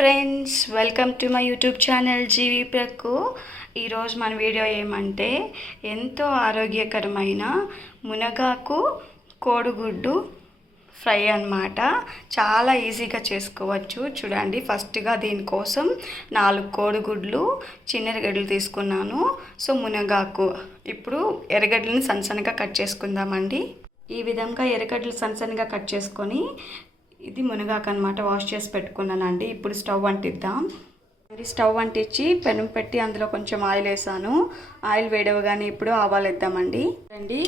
Friends welcome to my YouTube channel జీవి ప్రక్కు ఈరోజు మన వీడియో ఏమంటే ఎంతో ఆరోగ్యకరమైన మునగాకు కోడిగుడ్డు ఫ్రై అన్నమాట. చాలా ఈజీగా చేసుకోవచ్చు. చూడండి ఫస్ట్గా దీనికోసం నాలుగు కోడిగుడ్లు చిన్న ఎరగడ్డలు తీసుకున్నాను. సో మునగాకు. ఇప్పుడు ఎరగడ్డలను సన్నసన్నగా కట్ చేసుకుందామండి. ఈ విధంగా ఎరగడ్డలు సన్నసన్నగా కట్ చేసుకొని ఇది మునగాకు అనమాట వాష్ చేసి పెట్టుకున్నానండి ఇప్పుడు స్టవ్ అంటిద్దాం. మరి స్టవ్ అంటించి పెనం పెట్టి అందులో కొంచెం ఆయిల్ వేసాను. ఆయిల్ వేడవగానే ఇప్పుడు ఆవాలు వేద్దామండి. అండి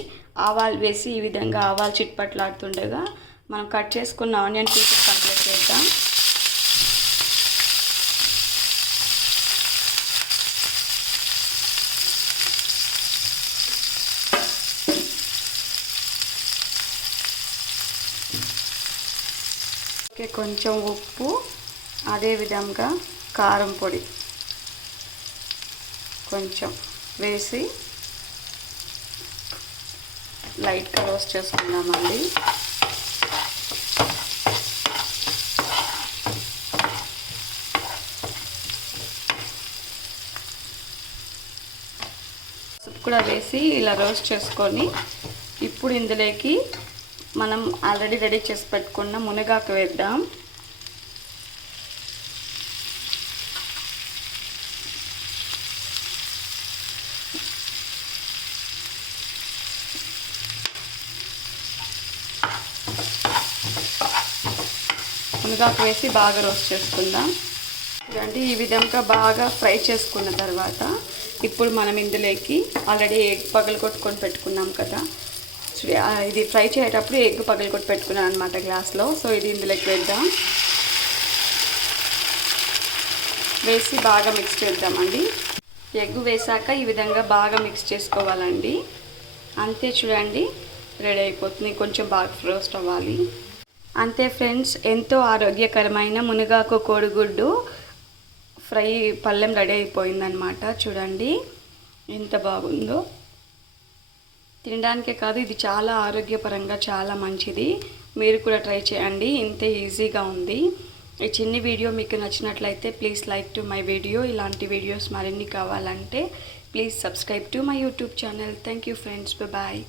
ఆవాలు వేసి ఈ విధంగా ఆవాలు చిట్పట్లాడుతుండగా మనం కట్ చేసుకున్న ఆనియన్ పీసెస్ అందులో చేద్దాం. ఓకే కొంచెం ఉప్పు అదేవిధంగా కారం పొడి. కొంచెం వేసి లైట్గా రోస్ట్ చేసుకుందామండి. పసుపు కూడా వేసి ఇలా రోస్ట్ చేసుకొని ఇప్పుడు ఇందులోకి మనం ఆల్రెడీ రెడీ చేసి పెట్టుకున్న మునగాకు వేద్దాం. మునగాకు వేసి బాగా రోస్ట్ చేసుకుందాం. చూడండి ఈ విధంగా బాగా ఫ్రై చేసుకున్న తర్వాత ఇప్పుడు మనం ఇందులోకి ఆల్రెడీ ఎగ్ పగలు కొట్టుకొని పెట్టుకున్నాం కదా ఇది ఫ్రై చేసేటప్పుడు ఎగ్ పగలు కొట్టి పెట్టుకున్నాను అనమాట గ్లాస్లో. సో ఇది ఇందులోకి వేద్దాం. వేసి బాగా మిక్స్ చేద్దామండి. ఎగ్ వేసాక ఈ విధంగా బాగా మిక్స్ చేసుకోవాలండి. అంతే చూడండి రెడీ అయిపోతుంది. కొంచెం బాగా రోస్ట్ అవ్వాలి. అంతే ఫ్రెండ్స్ ఎంతో ఆరోగ్యకరమైన మునగాకు కోడిగుడ్డు ఫ్రై పళ్ళెం రెడీ అయిపోయిందనమాట చూడండి ఎంత బాగుందో. తినడానికే కాదు ఇది చాలా ఆరోగ్యపరంగా చాలా మంచిది. మీరు కూడా ట్రై చేయండి ఇంతే ఈజీగా ఉంది. ఈ చిన్ని వీడియో మీకు నచ్చినట్లయితే please like to my video. ఇలాంటి వీడియోస్ మరిన్ని కావాలంటే please subscribe to my YouTube channel. Thank you friends bye.